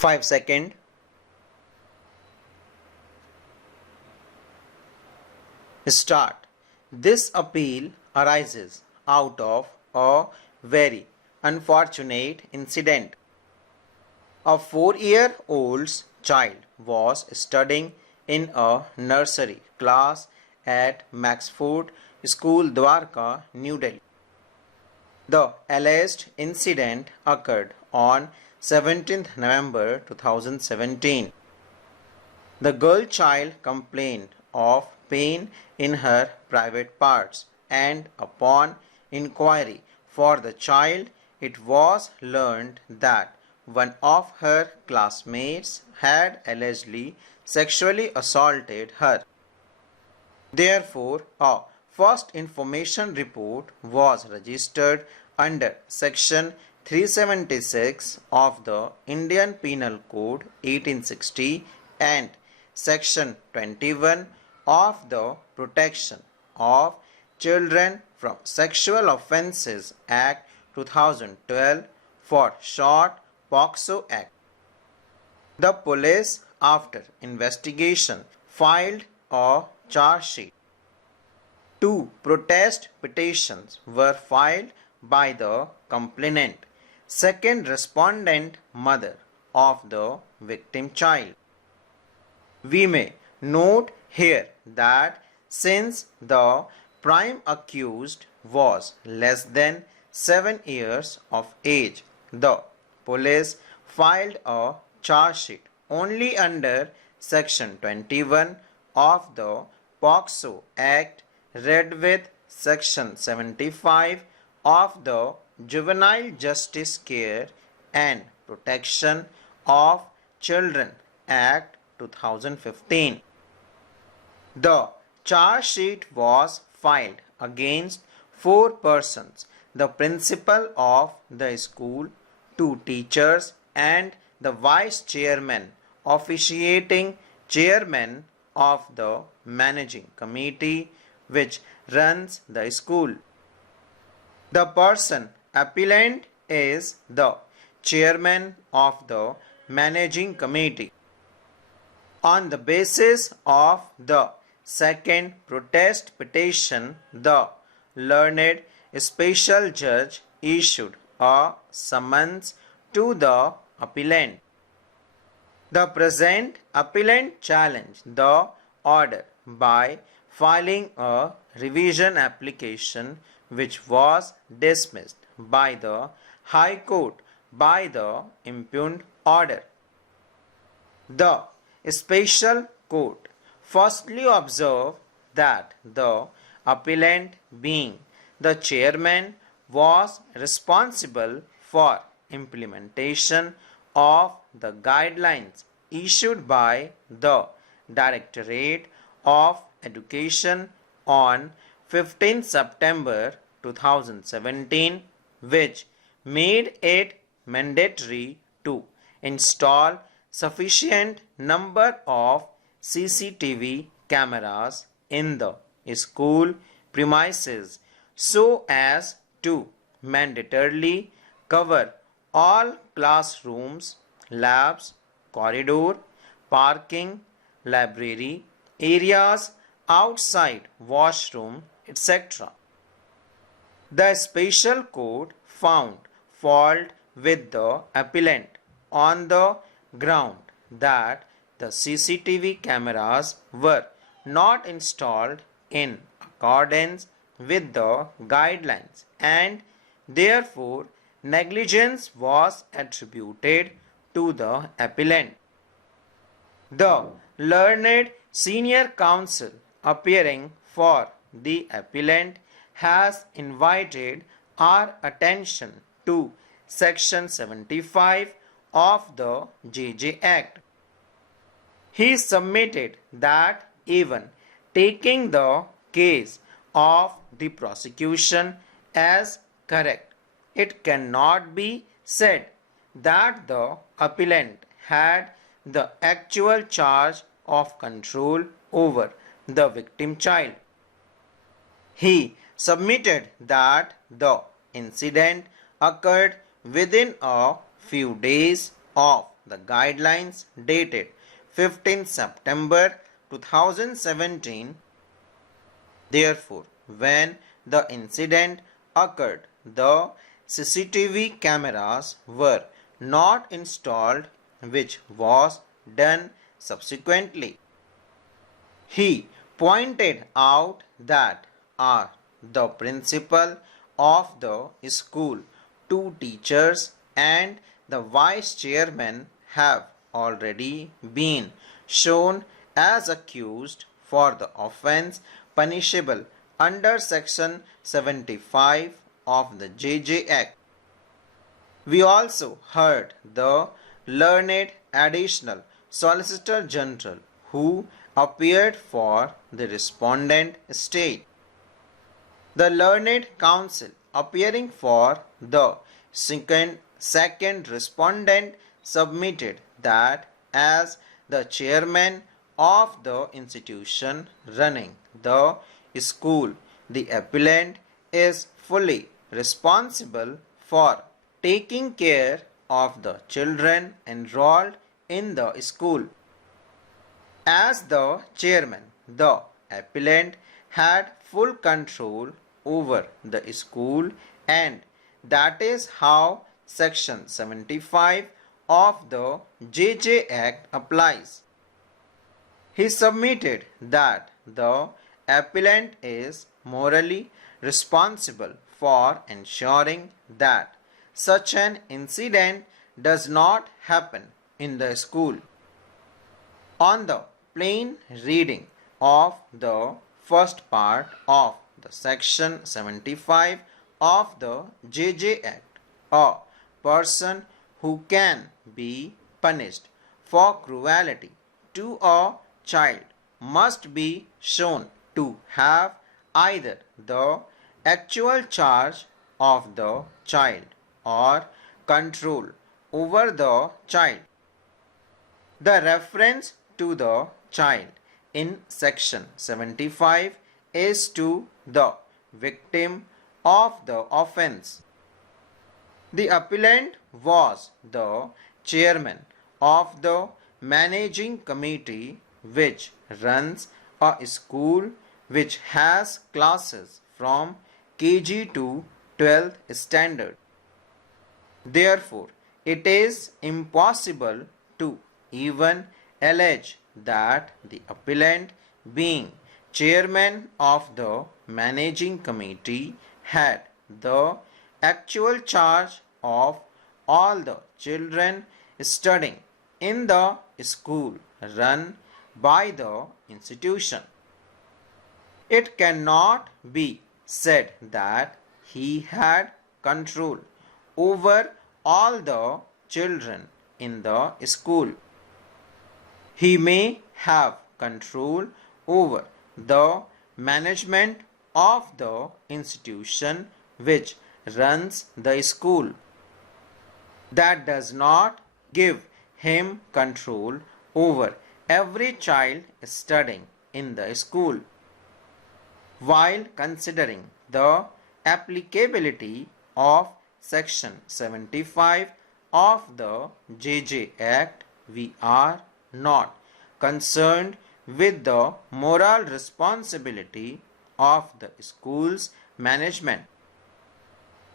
5 seconds. Start. This appeal arises out of a very unfortunate incident. A 4-year-old child was studying in a nursery class at Maxford School, Dwarka, New Delhi. The alleged incident occurred on 17th November 2017. The girl child complained of pain in her private parts, and upon inquiry for the child, it was learned that one of her classmates had allegedly sexually assaulted her. Therefore, a first information report was registered under Section 376 of the Indian Penal Code 1860 and Section 21 of the Protection of Children from Sexual Offences Act 2012, for short POCSO Act. The police, after investigation, filed a charge sheet. 2 protest petitions were filed by the complainant, second respondent mother of the victim child. We may note here that since the prime accused was less than 7 years of age, the police filed a charge sheet only under Section 21 of the POCSO Act, read with Section 75 of the Juvenile Justice Care and Protection of Children Act 2015. The charge sheet was filed against 4 persons: the principal of the school, 2 teachers, and the vice chairman, officiating chairman of the managing committee which runs the school. The person appellant is the chairman of the managing committee. On the basis of the second protest petition, the learned special judge issued a summons to the appellant. The present appellant challenged the order by filing a revision application, which was dismissed by the High Court by the impugned order. The Special Court firstly observed that the appellant, being the chairman, was responsible for implementation of the guidelines issued by the Directorate of Education on 15 September 2017, which made it mandatory to install sufficient number of CCTV cameras in the school premises so as to mandatorily cover all classrooms, labs, corridor, parking, library, areas outside washroom, etc. The Special Court found fault with the appellant on the ground that the CCTV cameras were not installed in accordance with the guidelines, and therefore negligence was attributed to the appellant. The learned senior counsel appearing for the appellant has invited our attention to Section 75 of the JJ Act. He submitted that even taking the case of the prosecution as correct, it cannot be said that the appellant had the actual charge of control over the victim child. He submitted that the incident occurred within a few days of the guidelines dated 15 September 2017. Therefore, when the incident occurred, the CCTV cameras were not installed, which was done subsequently. He pointed out that the principal of the school, two teachers, and the vice chairman have already been shown as accused for the offence punishable under Section 75 of the JJ Act. We also heard the learned additional Solicitor General who appeared for the respondent state. The learned counsel appearing for the second respondent submitted that as the chairman of the institution running the school, the appellant is fully responsible for taking care of the children enrolled in the school. As the chairman, the appellant had full control over the school, and that is how Section 75 of the JJ Act applies. He submitted that the appellant is morally responsible for ensuring that such an incident does not happen in the school. On the plain reading of the first part of the Section 75 of the JJ Act, a person who can be punished for cruelty to a child must be shown to have either the actual charge of the child or control over the child. The reference to the child in Section 75 is to the victim of the offence. The appellant was the chairman of the managing committee which runs a school which has classes from KG to 12th standard. Therefore, it is impossible to even allege that the appellant, being chairman of the managing committee, had the actual charge of all the children studying in the school run by the institution. It cannot be said that he had control over all the children in the school. He may have control over the management of the institution which runs the school. That does not give him control over every child studying in the school. While considering the applicability of Section 75 of the JJ Act, we are not concerned with the moral responsibility of the school's management.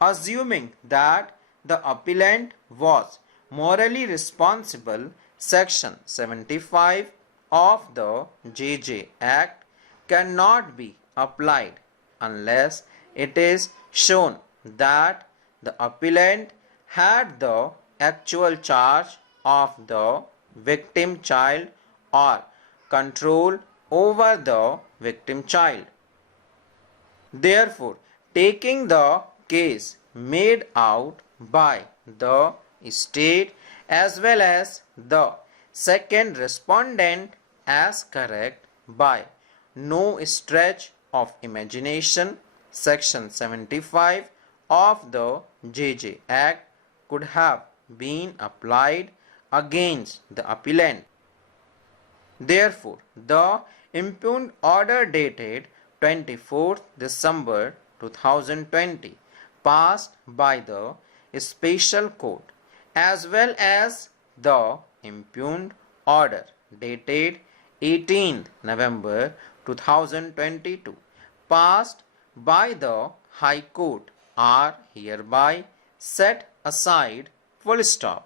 Assuming that the appellant was morally responsible, Section 75 of the JJ Act cannot be applied unless it is shown that the appellant had the actual charge of the victim child or control over the victim child. Therefore, taking the case made out by the state as well as the second respondent as correct by no stretch of imagination, Section 75 of the JJ Act could have been applied against the appellant. Therefore, the impugned order dated 24th December 2020 passed by the special court as well as the impugned order dated 18th November 2022 passed by the High Court are hereby set aside. Full stop.